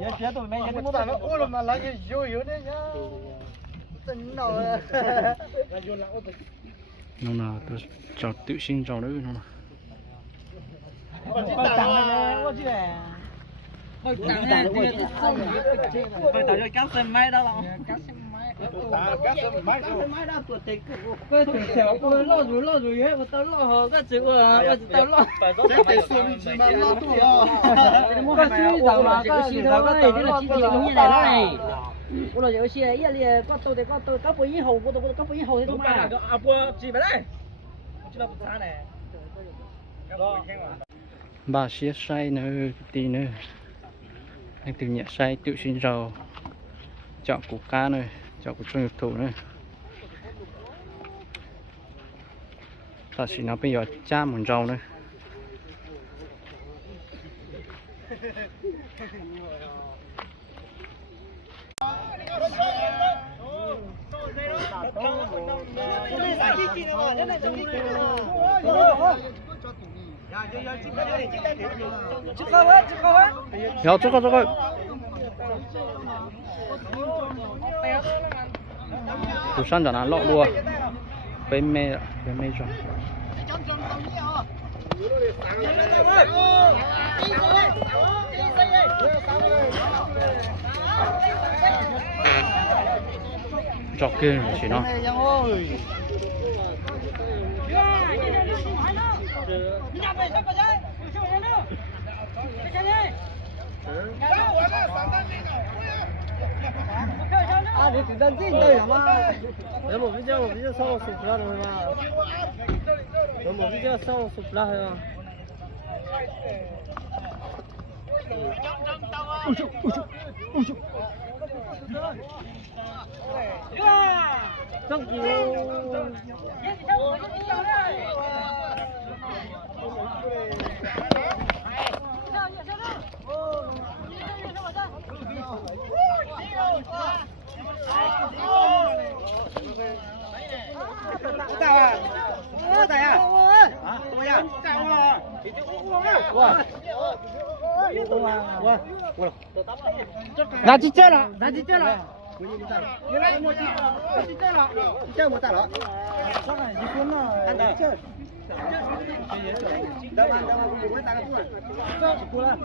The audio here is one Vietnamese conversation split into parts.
giờ chuyện tụi mày những cái nó ôi là mà lại vô yếu đấy nhá tính nào nó là tôi cho tự sinh cho đấy nó Hãy subscribe cho kênh Ghiền Mì Gõ để không bỏ lỡ những video hấp dẫn. bà xía say nữa tí nữa anh từ nhẹ say tự sinh rau chọn củ cá nữa chọn củ trong thủ nữa ta chỉ nó bây giờ cha một rau nữa 야, 저거. 부산잖아, 럭루아. bên mê rồi. Chọc kia rồi chỉ nó. À, thì đơn tin đây hả mà? Nếu một video sau sụp ra rồi mà. Nếu một video sau sụp ra rồi mà. Trong Tao à? Tài à? Tôi à? Tao à? Ra chi chơi là? Chơi một tay đó. Sao này đi cuốn mà chơi. Đâu ăn cuốn tay cuốn. Cuốn à?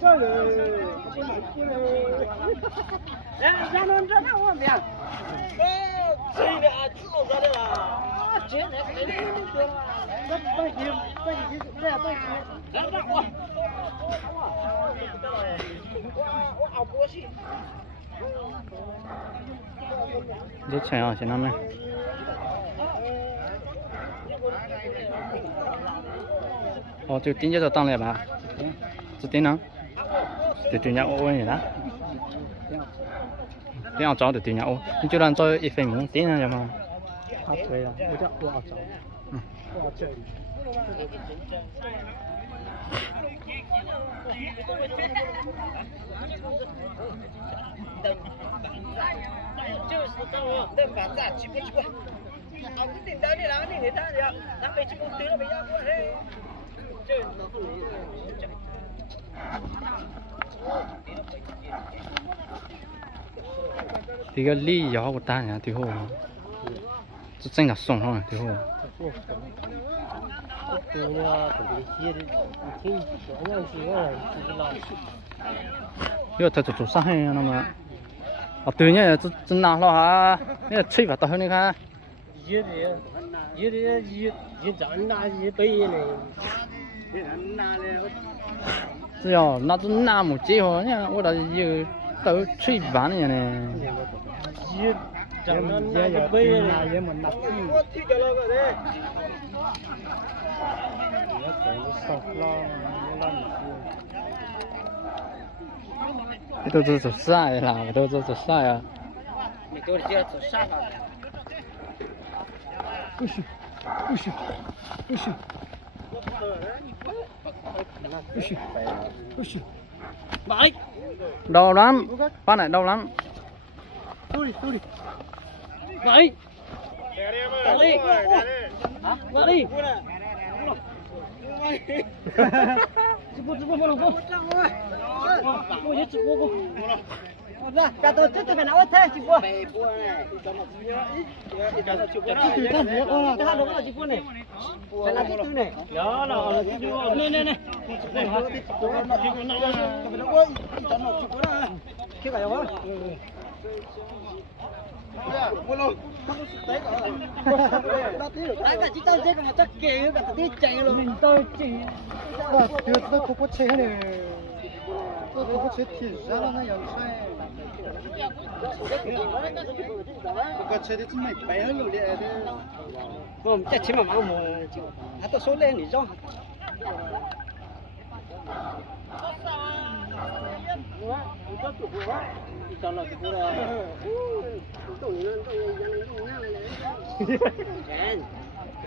Chơi rồi. Ra non ra đâu mà mẹ. Chơi để ăn chút ra đây là. Chuyện này cái này tôi kiếm đây là tôi ra đâu à? Rất chạy ở trên năm này. Tôi tính cho tăng lại bà. Tôi tính nó. Từ từ nhau ôi này đó. Tiếng học cháu từ từ nhau. Nhưng chưa làm tôi ít phải muốn tính ra mà. học về rồi, tôi chắc tôi học cháu. Tôi học chơi. Thì cái ly gió của ta nhá thì hồ rất xanh là sống thôi thì hồ giờ thật sự sao hay nó mà từ nhá chân nào lo hả cái chơi vào tao hơn đi ha giờ nó chân nào một chiếc thôi nhá tôi là giờ tao chơi bán này nè Chẳng nó giờ bây giờ giờ mình nạp tôi sai là tôi sai à mày tôi chưa tôi sai mà Mày đau lắm phát này đau lắm tôi đi vậy đi hả đi Hãy subscribe cho kênh Ghiền Mì Gõ để không bỏ lỡ những video hấp dẫn. Cô nhớ chụp cô. Ra, cả tôi chết tôi phải nói thế chụp cô. Cái đồ là chụp cô này. Phải làm thứ này. Đó là này. Cái này không? Cả chỉ tao chết còn chắc kề cả tí chạy rồi mình tôi chỉ tôi không có chế này tôi không có chế thì ra là nó giống sai cái chế thì mày bé hơn rồi đấy không chắc chỉ mà mang một tôi số lên thì do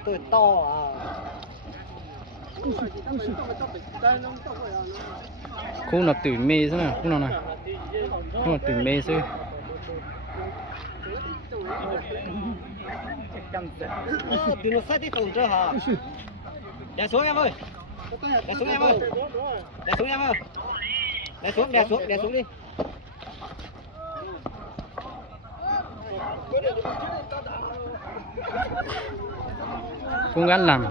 tôi to khu nào tử mê thế nào khu nào này khu nào tử mê chứ từ nó sát đi tổng chưa hả đè xuống em ơi đè xuống em ơi đè xuống em ơi đè xuống đi không gắn làm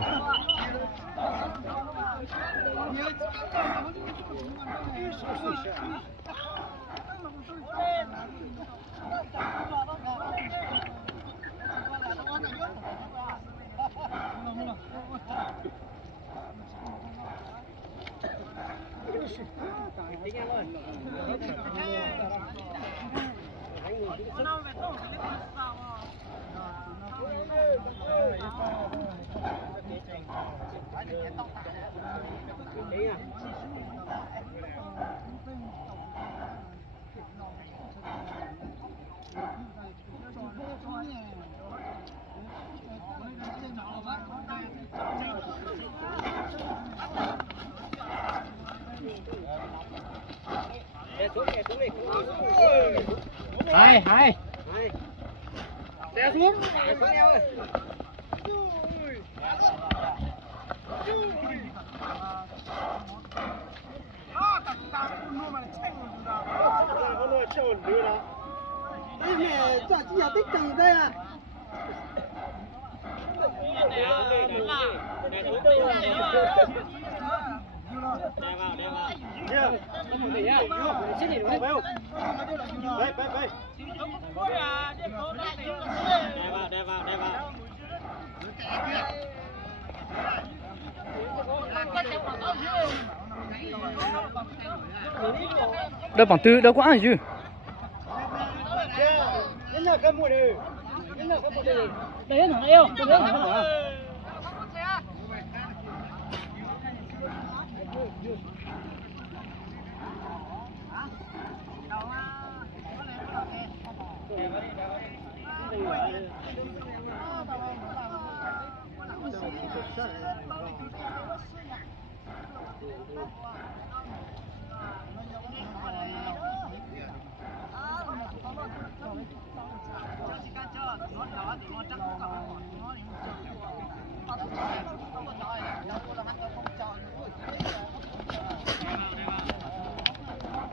hai đè xuống em ơi cái này chọn chỉ là tích trồng đây à đâu bằng tư đâu có ai chứ đấy nó yêu đấy nó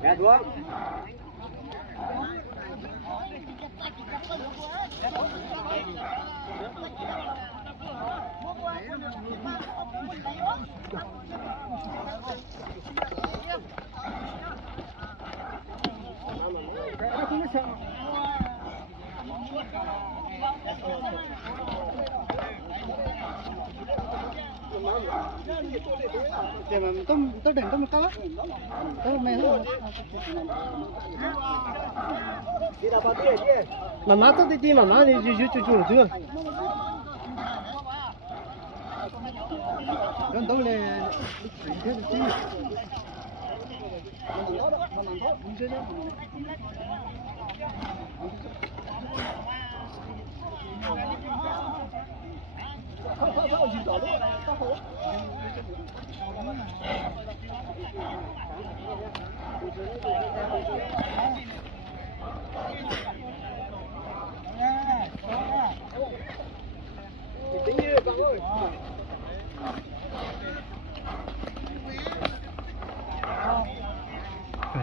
Dạ xuống. để mà tôi đỉnh tôi một cái tôi mày hơn Mà má tôi đi mà má đi chú chưa gần tôi là thế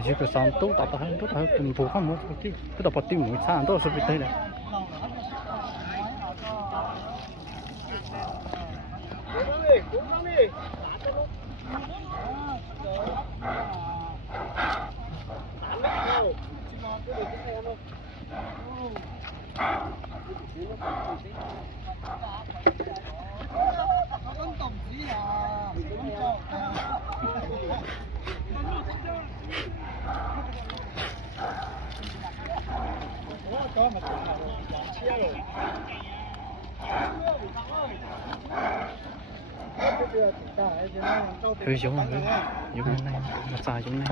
thì chỉ có xong tốt tạo tạo tốt tạo từng phố không muốn cái tập bát tiêu mũi xa tốt số bị tây này hơi giống này giống này mà xài giống này